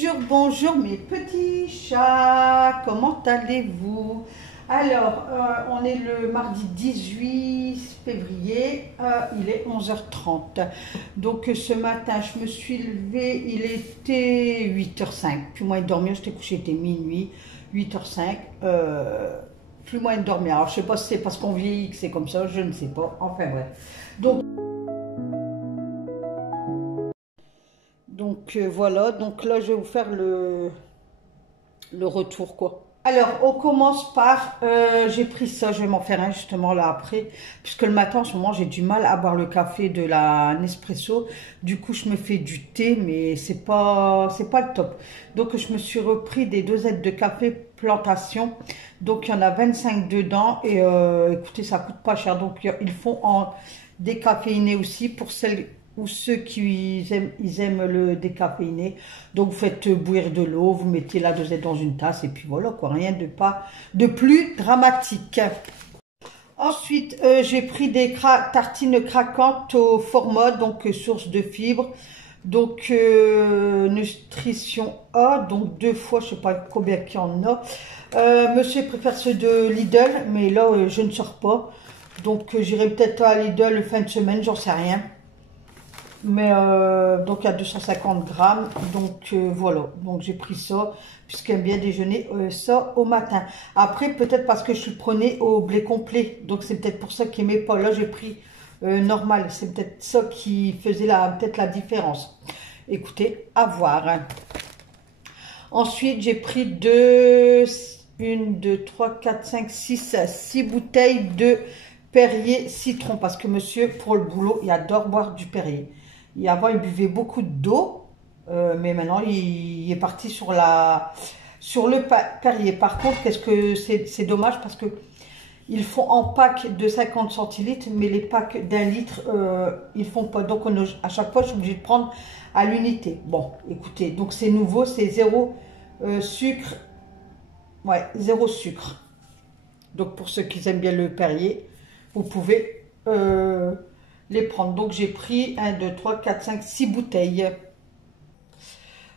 Bonjour, bonjour mes petits chats, comment allez-vous? Alors, on est le mardi 18 février, il est 11h30. Donc ce matin, je me suis levée, il était 8h05, plus moyen de dormir, j'étais couchée, il était minuit, 8h05, plus moyen de dormir. Alors je sais pas si c'est parce qu'on vieillit que c'est comme ça, je ne sais pas, enfin bref. Donc voilà, donc là je vais vous faire le retour quoi. Alors on commence par, j'ai pris ça, je vais m'en faire un justement là après, puisque le matin en ce moment j'ai du mal à boire le café de la Nespresso, du coup je me fais du thé mais c'est pas le top. Donc je me suis repris des dosettes de café plantation, donc il y en a 25 dedans et écoutez ça coûte pas cher, donc ils font en décaféiné aussi pour celles ou ceux qui aiment le décaféiné. Donc vous faites bouillir de l'eau, vous mettez la dosette dans une tasse et puis voilà quoi, rien de plus dramatique. Ensuite, j'ai pris des tartines craquantes au format, donc source de fibres. Donc nutrition A, donc 2 fois, je sais pas combien qu'il y en a. Monsieur préfère ceux de Lidl, mais là je ne sors pas. Donc j'irai peut-être à Lidl fin de semaine, j'en sais rien. Mais donc à 250 grammes, donc voilà, donc j'ai pris ça puisqu'elle aime bien déjeuner ça au matin. Après peut-être parce que je le prenais au blé complet, donc c'est peut-être pour ça qu'il n'aimait pas. Là j'ai pris normal, c'est peut-être ça qui faisait peut-être la différence. Écoutez, à voir. Ensuite j'ai pris 6 bouteilles de Perrier citron parce que monsieur pour le boulot il adore boire du Perrier. Et avant, il buvait beaucoup d'eau, mais maintenant, il est parti sur le Perrier. Par contre, qu'est-ce que c'est dommage parce que ils font en pack de 50 centilitres, mais les packs d'1 litre, ils font pas. Donc, à chaque fois, je suis obligée de prendre à l'unité. Bon, écoutez, donc c'est nouveau, c'est zéro sucre. Ouais, zéro sucre. Donc, pour ceux qui aiment bien le Perrier, vous pouvez les prendre. Donc j'ai pris 1, 2, 3, 4, 5, 6 bouteilles.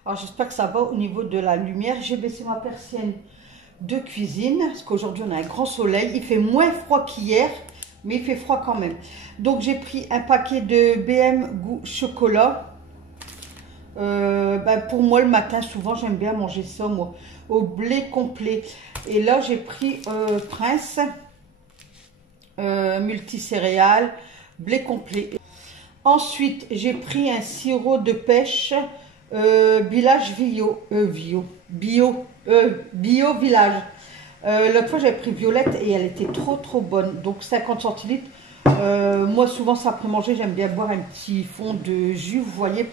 Alors j'espère que ça va au niveau de la lumière. J'ai baissé ma persienne de cuisine parce qu'aujourd'hui on a un grand soleil. Il fait moins froid qu'hier, mais il fait froid quand même. Donc j'ai pris un paquet de BM goût chocolat. Pour moi le matin souvent j'aime bien manger ça moi au blé complet. Et là j'ai pris Prince multicéréales blé complet. Ensuite, j'ai pris un sirop de pêche Village Bio Village. L'autre fois, j'avais pris Violette et elle était trop bonne. Donc 50 centilitres. Moi, souvent, ça après manger, j'aime bien boire un petit fond de jus, vous voyez.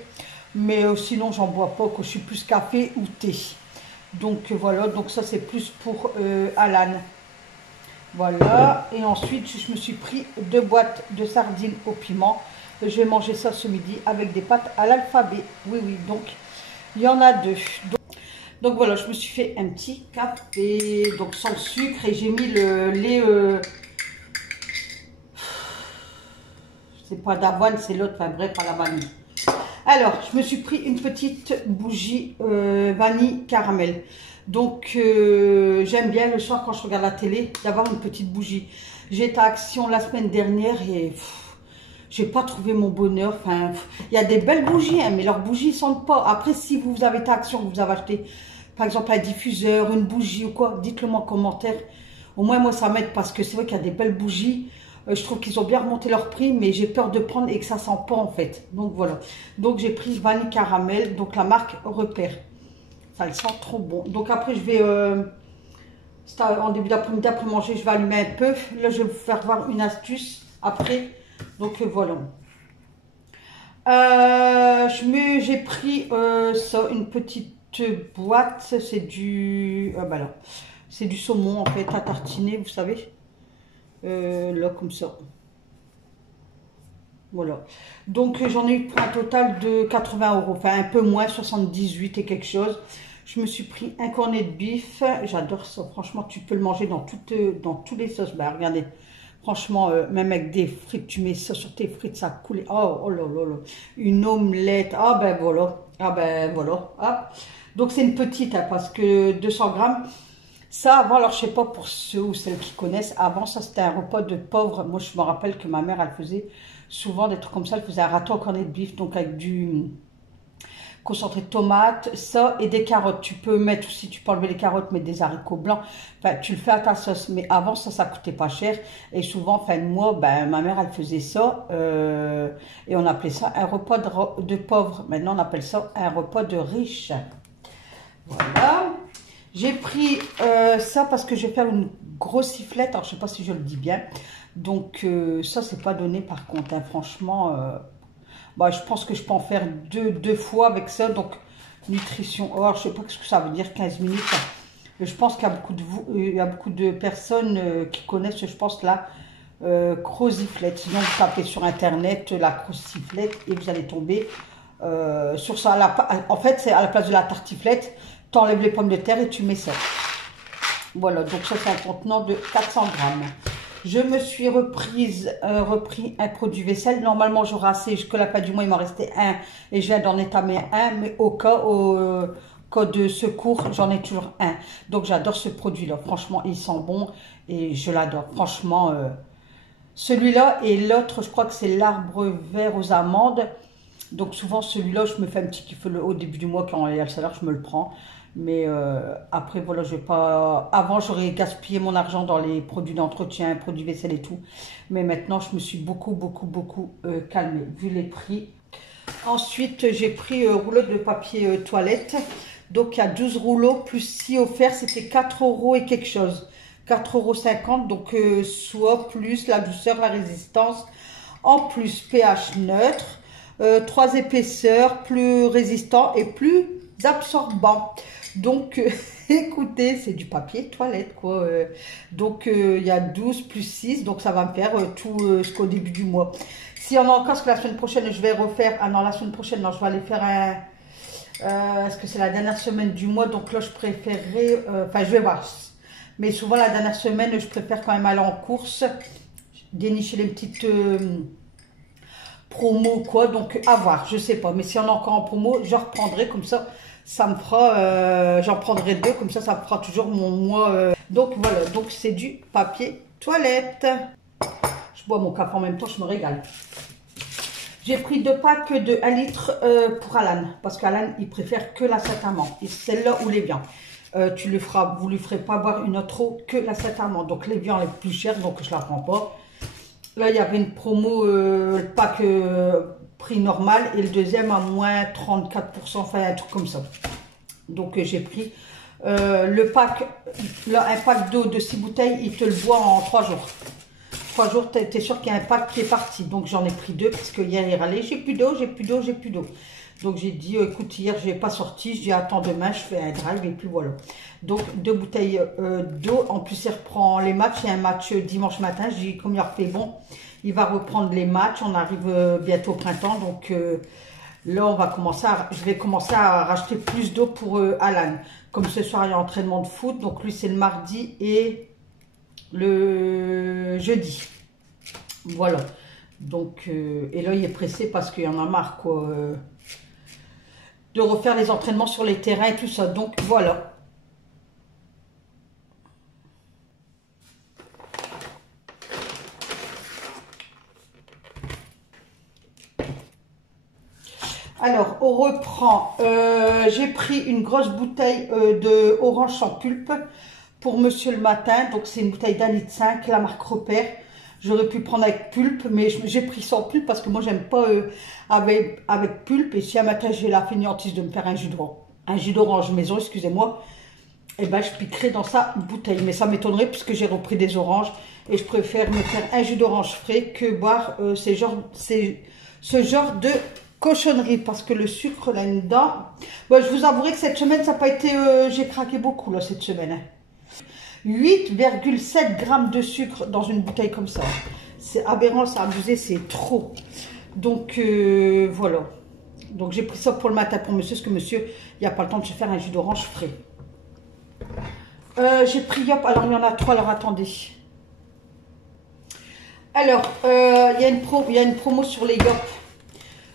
Mais sinon, j'en bois pas, que je suis plus café ou thé. Donc voilà, donc ça c'est plus pour Alan. Voilà, et ensuite je me suis pris 2 boîtes de sardines au piment. Je vais manger ça ce midi avec des pâtes à l'alphabet. Oui, donc il y en a 2. Donc voilà, je me suis fait un petit café, donc sans sucre, et j'ai mis le lait, c'est pas d'avoine, c'est l'autre, enfin bref, à la vanille. Alors, je me suis pris une petite bougie vanille caramel. Donc, j'aime bien le soir quand je regarde la télé d'avoir une petite bougie. J'étais à Action la semaine dernière et j'ai pas trouvé mon bonheur. Enfin, il y a des belles bougies, hein, mais leurs bougies sentent pas. Après, si vous avez été à Action, vous avez acheté par exemple un diffuseur, une bougie ou quoi, dites-le moi en commentaire. Au moins, moi, ça m'aide parce que c'est vrai qu'il y a des belles bougies. Je trouve qu'ils ont bien remonté leur prix, mais j'ai peur de prendre et que ça sent pas en fait. Donc voilà. Donc j'ai pris vanille caramel, donc la marque Repère. Ça le sent trop bon. Donc après je vais, en début d'après-midi, après manger, je vais allumer un peu. Là je vais vous faire voir une astuce après. Donc voilà. J'ai pris ça, une petite boîte. C'est du, c'est du saumon en fait à tartiner, vous savez. Là comme ça, voilà, donc j'en ai eu pour un total de 80 €, enfin un peu moins, 78 et quelque chose. Je me suis pris un cornet de bif, j'adore ça, franchement tu peux le manger dans tous les sauces. Regardez, franchement même avec des frites, tu mets ça sur tes frites, ça coule. Oh là là là, une omelette, voilà, Ah ben voilà. Hop. Donc c'est une petite, hein, parce que 200 grammes. Ça, avant, alors je sais pas pour ceux ou celles qui connaissent, avant ça c'était un repas de pauvre. Moi je me rappelle que ma mère elle faisait souvent des trucs comme ça, elle faisait un râteau au cornet de bif, donc avec du concentré de tomates, ça et des carottes. Tu peux mettre aussi, tu peux enlever les carottes, mettre des haricots blancs, enfin tu le fais à ta sauce. Mais avant ça coûtait pas cher et souvent fin de mois, ben, ma mère elle faisait ça et on appelait ça un repas de pauvre. Maintenant on appelle ça un repas de riche. Voilà. J'ai pris ça parce que je vais faire une grosse sifflette. Alors, je sais pas si je le dis bien. Donc, ça, c'est pas donné par contre, hein. Franchement, bah, je pense que je peux en faire deux fois avec ça. Donc, nutrition. Alors, je sais pas ce que ça veut dire, 15 minutes. Je pense qu'il y a beaucoup de, il y a beaucoup de personnes qui connaissent, je pense, la croziflette. Sinon, vous tapez sur Internet la croziflette et vous allez tomber sur ça. En fait, c'est à la place de la tartiflette. Tu enlèves les pommes de terre et tu mets ça. Voilà, donc ça c'est un contenant de 400 grammes. Je me suis repris un produit vaisselle. Normalement j'aurai assez jusqu'à la fin du mois, il m'en restait un. Et je viens d'en étamer un, mais au cas de secours, j'en ai toujours un. Donc j'adore ce produit-là. Franchement, il sent bon et je l'adore. Franchement, celui-là et l'autre, je crois que c'est l'arbre vert aux amandes. Donc souvent celui-là, je me fais un petit kiff au début du mois quand il y a le salaire, je me le prends. Mais après, voilà, je vais pas. Avant, j'aurais gaspillé mon argent dans les produits d'entretien, produits vaisselle et tout. Mais maintenant, je me suis beaucoup calmée, vu les prix. Ensuite, j'ai pris rouleau de papier toilette. Donc, il y a 12 rouleaux, plus 6 offerts, c'était 4 euros et quelque chose. 4,50 €, donc soit plus la douceur, la résistance. En plus, pH neutre, 3 épaisseurs, plus résistant et plus absorbant. Donc, écoutez, c'est du papier toilette, quoi. Donc, il y a 12 plus 6, donc ça va me faire tout jusqu'au début du mois. Si on a encore, parce que la semaine prochaine, je vais refaire... Ah non, la semaine prochaine, non, je vais aller faire un... Est-ce que c'est la dernière semaine du mois? Donc là, je préférerais... Enfin, je vais voir. Mais souvent, la dernière semaine, je préfère quand même aller en course, dénicher les petites... promos, quoi. Donc, à voir, je sais pas. Mais si on est encore en promo, je reprendrai comme ça. Ça me fera, j'en prendrai 2, comme ça me fera toujours mon mois. Donc voilà, donc c'est du papier toilette. Je bois mon café en même temps, je me régale. J'ai pris 2 packs de 1 litre pour Alan, parce qu'Alan, il préfère que la amande. Et celle-là ou les viands. Vous lui ferez pas boire une autre eau que la amande. Donc les viands les plus chères, donc je la prends pas. Là, il y avait une promo, le pack prix normal et le deuxième à moins 34%, enfin un truc comme ça. Donc j'ai pris le pack, là, un pack d'eau de 6 bouteilles, il te le boit en 3 jours. 3 jours, tu es sûr qu'il y a un pack qui est parti. Donc j'en ai pris 2 parce que hier il râlait, j'ai plus d'eau, j'ai plus d'eau, j'ai plus d'eau. Donc j'ai dit, écoute, hier je n'ai pas sorti, je dis attends demain je fais un drive et puis voilà. Donc 2 bouteilles d'eau, en plus il reprend les matchs, il y a un match dimanche matin, je dis comme il a fait bon, il va reprendre les matchs, on arrive bientôt au printemps, donc là on va commencer je vais commencer à racheter plus d'eau pour Alan. Comme ce soir il y a entraînement de foot, donc lui c'est le mardi et le jeudi. Voilà. Donc, et là il est pressé parce qu'il y en a marre quoi. De refaire les entraînements sur les terrains et tout ça. Donc voilà. Alors, on reprend. J'ai pris une grosse bouteille de orange sans pulpe pour monsieur le matin. Donc, c'est une bouteille d'1,5 litre, la marque Repère. J'aurais pu prendre avec pulpe, mais j'ai pris sans pulpe parce que moi, j'aime pas avec pulpe. Et si un matin, j'ai la fainéantise de me faire un jus d'orange maison, excusez-moi, et ben je piquerai dans sa bouteille. Mais ça m'étonnerait puisque j'ai repris des oranges. Et je préfère me faire un jus d'orange frais que boire ce genre de cochonnerie. Parce que le sucre là-dedans... Bon, je vous avouerai que cette semaine, ça n'a pas été... j'ai craqué beaucoup là cette semaine. 8,7 grammes de sucre dans une bouteille comme ça. C'est aberrant, c'est abusé, c'est trop. Donc voilà. Donc j'ai pris ça pour le matin pour monsieur, parce que monsieur, il n'y a pas le temps de se faire un jus d'orange frais. J'ai pris Yop, alors il y en a 3, alors attendez. Alors, il y a une promo sur les Yop.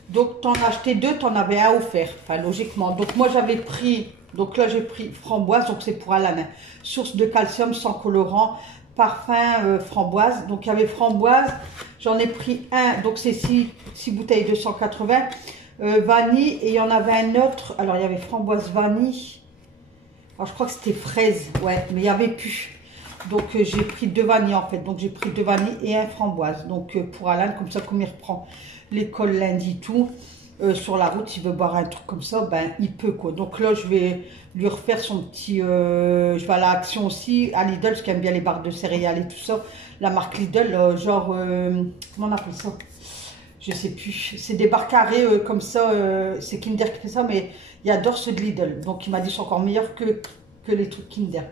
Donc, t'en as acheté deux, t'en avais un offert. Enfin, logiquement. Donc, moi, j'avais pris... Donc là, j'ai pris framboise. Donc, c'est pour Alan. Source de calcium sans colorant. Parfum framboise. Donc, il y avait framboise. J'en ai pris un. Donc, c'est 6 bouteilles de 180. Vanille. Et il y en avait un autre. Alors, il y avait framboise vanille. Alors, je crois que c'était fraise. Ouais, mais il n'y avait plus. Donc, j'ai pris 2 vanilles en fait. Donc, j'ai pris 2 vanilles et un framboise. Donc, pour Alan, comme ça, comme il reprend l'école lundi, tout, sur la route, s'il veut boire un truc comme ça, ben, il peut, quoi. Donc, là, je vais lui refaire son petit... je vais à l'Action aussi, à Lidl, parce qu'il aime bien les barres de céréales et tout ça. La marque Lidl, genre... comment on appelle ça? Je sais plus. C'est des barres carrées comme ça. C'est Kinder qui fait ça, mais il adore ceux de Lidl. Donc, il m'a dit c'est encore meilleur que les trucs Kinder.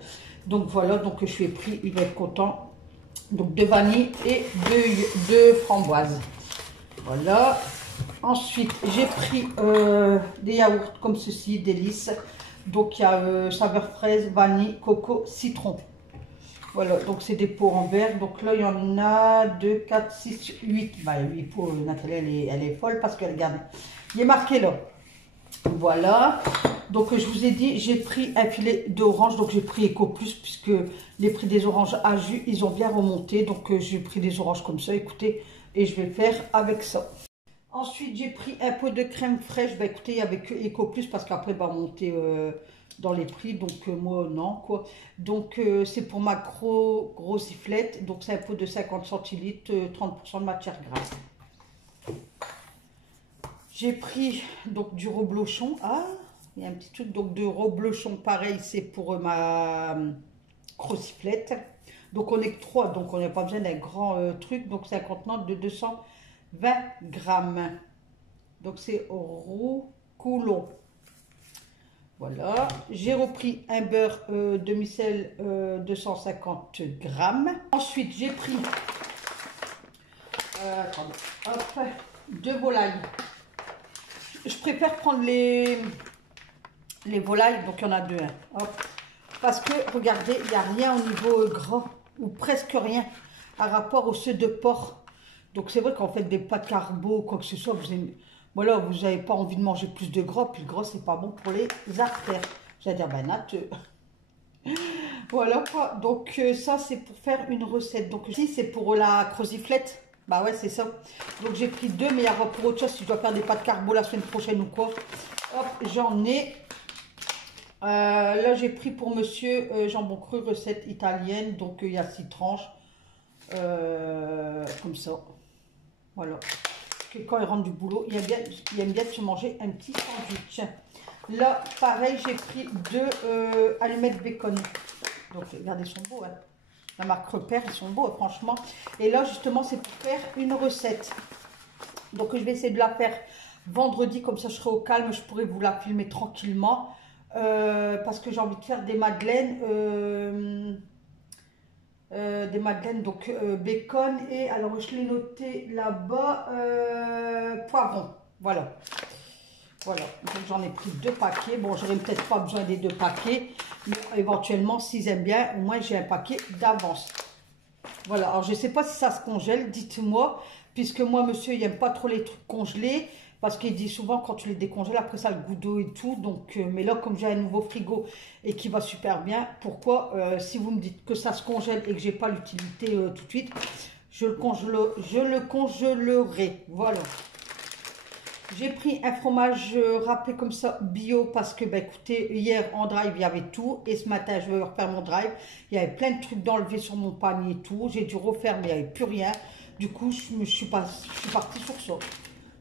Donc voilà, donc je lui ai pris, il va être content. Donc 2 vanilles et 2 framboises. Voilà. Ensuite, j'ai pris des yaourts comme ceci, délices. Donc il y a saveur fraise, vanille, coco, citron. Voilà, donc c'est des pots en verre. Donc là, il y en a 2, 4, 6, 8. Bah, 8 pots, Nathalie, elle est folle parce qu'elle garde. Il est marqué là. Voilà, donc je vous ai dit, j'ai pris un filet d'orange, donc j'ai pris Eco Plus puisque les prix des oranges à jus, ils ont bien remonté. Donc j'ai pris des oranges comme ça, écoutez, et je vais faire avec ça. Ensuite, j'ai pris un pot de crème fraîche, bah écoutez, avec Eco Plus parce qu'après, va monter dans les prix, donc moi non, quoi. Donc c'est pour ma gros sifflette, donc c'est un pot de 50 centilitres, 30% de matière grasse. J'ai pris donc du reblochon. Ah, il y a un petit truc donc de reblochon pareil, c'est pour ma crociflette. Donc on est que 3, donc on n'a pas besoin d'un grand truc. Donc c'est un contenant de 220 grammes. Donc c'est Roucoulon. Voilà. J'ai repris un beurre demi-sel 250 grammes. Ensuite j'ai pris attendez, hop, 2 volailles. Je préfère prendre les volailles, donc il y en a 2. Hein. Hop. Parce que, regardez, il n'y a rien au niveau gras, ou presque rien, par rapport aux ceux de porc. Donc c'est vrai qu'en fait des pâtes carbo, quoi que ce soit, voilà, vous n'avez pas envie de manger plus de gras, puis le gras, c'est pas bon pour les artères. J'allais dire, ben Nat, voilà quoi. Donc ça, c'est pour faire une recette. Donc ici, c'est pour la croziflette. Bah ouais, c'est ça. Donc j'ai pris 2, mais il y aura pour autre chose si je dois faire des pâtes carbo la semaine prochaine ou quoi. Hop, j'en ai. Là, j'ai pris pour monsieur jambon cru, recette italienne. Donc il y a 6 tranches. Comme ça. Voilà. Et quand il rentre du boulot, il aime bien se manger un petit sandwich. Là, pareil, j'ai pris 2 allumettes bacon. Donc regardez, ils sont beaux, hein. La marque Repère, ils sont beaux, franchement. Et là, justement, c'est pour faire une recette. Donc, je vais essayer de la faire vendredi, comme ça, je serai au calme. Je pourrai vous la filmer tranquillement. Parce que j'ai envie de faire des madeleines. Donc bacon et, alors, je l'ai noté là-bas, poivron. Voilà. Voilà, donc j'en ai pris 2 paquets. Bon, j'aurais peut-être pas besoin des 2 paquets, mais éventuellement, s'ils aiment bien, au moins j'ai un paquet d'avance. Voilà, alors je ne sais pas si ça se congèle, dites-moi, puisque moi, monsieur, il n'aime pas trop les trucs congelés, parce qu'il dit souvent quand tu les décongèles, après ça, le goût d'eau et tout. Donc, mais là, comme j'ai un nouveau frigo et qui va super bien, pourquoi, si vous me dites que ça se congèle et que j'ai pas l'utilité tout de suite, je le congélerai. Voilà. J'ai pris un fromage râpé comme ça, bio, parce que, bah, écoutez, hier en drive, il y avait tout. Et ce matin, je vais refaire mon drive. Il y avait plein de trucs d'enlever sur mon panier et tout. J'ai dû refaire, mais il n'y avait plus rien. Du coup, je suis partie sur ça.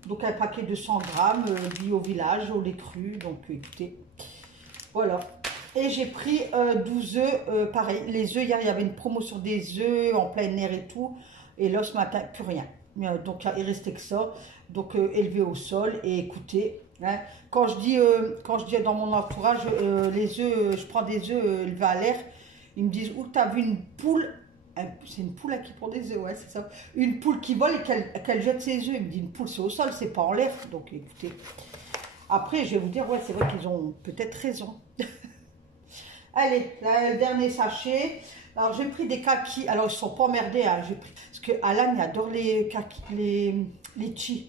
Donc, un paquet de 100 grammes, bio village, au lait cru. Donc, écoutez, voilà. Et j'ai pris 12 œufs, pareil. Les œufs, hier, il y avait une promo sur des œufs en plein air et tout. Et là, ce matin, plus rien. Donc, il restait que ça. Donc, élevé au sol. Et écoutez, hein, quand je dis dans mon entourage, les œufs, je prends des œufs élevés à l'air, ils me disent, où t'as vu une poule? C'est une poule qui prend des œufs, ouais, c'est ça. Une poule qui vole et qu'elle jette ses œufs. Il me dit, une poule, c'est au sol, c'est pas en l'air. Donc, écoutez. Après, je vais vous dire, ouais, c'est vrai qu'ils ont peut-être raison. Allez, le dernier sachet. Alors, j'ai pris des kakis. Alors, ils ne sont pas emmerdés. Hein, parce que Alan, il adore les kakis, les litchis.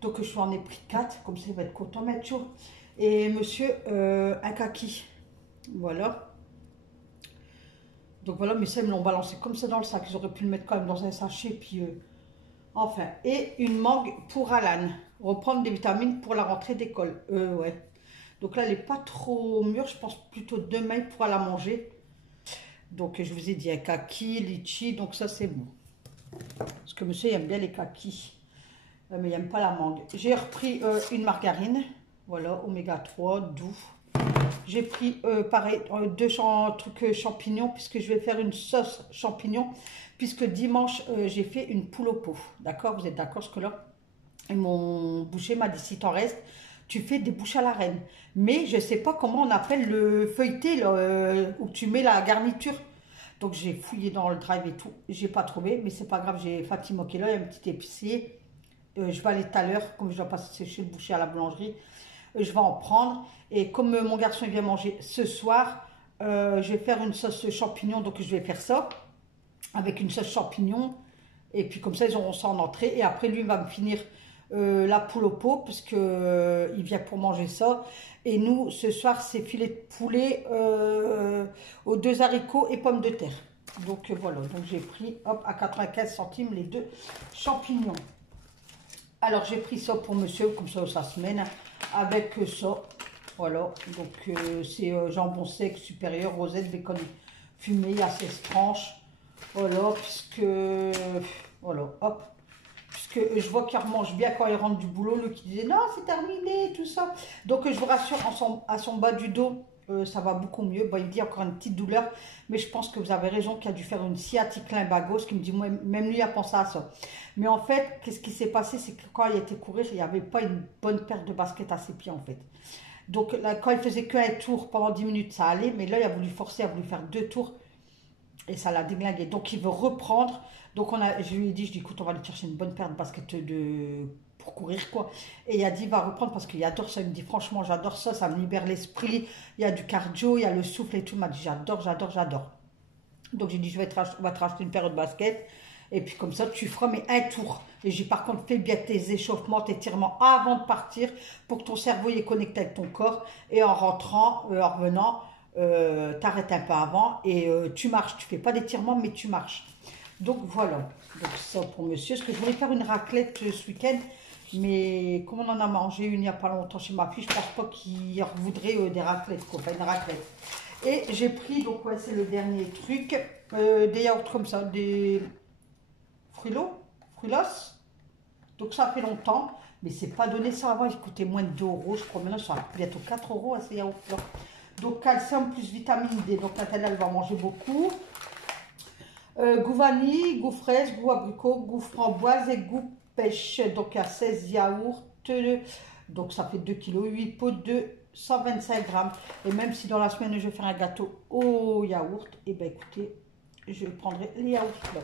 Donc je en ai pris 4, comme ça il va être content, Mathieu. Et monsieur, un kaki. Voilà. Donc voilà, mais ça, ils me l'ont balancé comme ça dans le sac. Ils auraient pu le mettre quand même dans un sachet, puis... enfin, et une mangue pour Alan. Reprendre des vitamines pour la rentrée d'école. Ouais. Donc là, elle n'est pas trop mûre. Je pense plutôt demain, il pourra la manger. Donc, je vous ai dit un kaki, litchi. Donc ça, c'est bon. Parce que monsieur, il aime bien les kakis. Mais il n'aime pas la mangue. J'ai repris une margarine. Voilà, oméga 3, doux. J'ai pris, pareil, deux trucs champignons, puisque je vais faire une sauce champignon, puisque dimanche, j'ai fait une poule au pot. D'accord? Vous êtes d'accord? Parce que là, mon boucher m'a dit, si t'en restes, tu fais des bouches à la reine. Mais je ne sais pas comment on appelle le feuilleté, là, où tu mets la garniture. Donc, j'ai fouillé dans le drive et tout. J'ai pas trouvé, mais c'est pas grave. J'ai Fatima qui est là, il y a un petit épicier. Je vais aller tout à l'heure, comme je dois passer chez le boucher à la boulangerie. Je vais en prendre. Et comme mon garçon il vient manger ce soir, je vais faire une sauce champignon. Donc je vais faire ça avec une sauce champignon. Et puis comme ça, ils auront ça en entrée. Et après, lui, il va me finir la poule au pot parce que il vient pour manger ça. Et nous, ce soir, c'est filet de poulet aux 2 haricots et pommes de terre. Donc voilà, donc j'ai pris hop, à 95 centimes les 2 champignons. Alors j'ai pris ça pour monsieur, comme ça se mène avec ça. Voilà, donc c'est jambon sec supérieur, rosette, bacon fumé, il y a 16 tranches. Voilà, puisque, voilà, hop. Puisque je vois qu'il remange bien quand il rentre du boulot, lui qui disait non, c'est terminé, tout ça. Donc je vous rassure, à son bas du dos, ça va beaucoup mieux. Bon, il me dit encore une petite douleur, mais je pense que vous avez raison qu'il a dû faire une sciatique lumbagos, qui me dit, moi, même lui a pensé à ça. Mais en fait, qu'est-ce qui s'est passé, c'est que quand il était courir, il n'y avait pas une bonne paire de baskets à ses pieds, en fait. Donc là, quand il faisait qu'un tour pendant 10 minutes, ça allait, mais là, il a voulu forcer, il a voulu faire 2 tours, et ça l'a déglingué. Donc il veut reprendre. Donc je lui ai dit, écoute, on va aller chercher une bonne paire de baskets pour courir, quoi. Et il a dit, va reprendre parce qu'il adore ça. Il me dit, franchement, j'adore ça, ça me libère l'esprit. Il y a du cardio, il y a le souffle et tout. Il m'a dit, j'adore, j'adore, j'adore. Donc j'ai dit, on va te racheter une paire de baskets. Et puis comme ça, tu feras mais un tour. Et j'ai par contre fait bien tes échauffements, tes étirements avant de partir pour que ton cerveau y est connecté avec ton corps. Et en rentrant, en revenant, t'arrêtes un peu avant et tu marches. Tu fais pas d'étirements, mais tu marches. Donc voilà. Donc ça pour monsieur. Parce que je voulais faire une raclette ce week-end. Mais comme on en a mangé une il n'y a pas longtemps chez ma fille, je pense pas qu'il voudrait des raclettes, quoi. Enfin, une raclette. Et j'ai pris, donc ouais, c'est le dernier truc, des yaourts comme ça, des frulos. Donc ça fait longtemps, mais c'est pas donné ça avant, il coûtait moins de 2 €, je crois. Maintenant, ça va bientôt 4 € à ces yaourts-là. Donc calcium plus vitamine D, donc Nathalie, elle va manger beaucoup. Goût vanille, goût fraise, goût abricot, goût framboise et goût pêche. Donc à 16 yaourts, donc ça fait 2 kg, 8 pots de 125 grammes. Et même si dans la semaine je vais faire un gâteau au yaourt, et bien écoutez, je prendrai les yaourts là.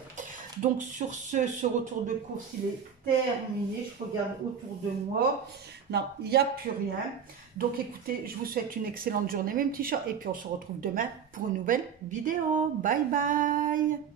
Donc sur ce retour de course, il est terminé. Je regarde autour de moi. Non, il n'y a plus rien. Donc écoutez, je vous souhaite une excellente journée mes petits chats. Et puis on se retrouve demain pour une nouvelle vidéo. Bye bye.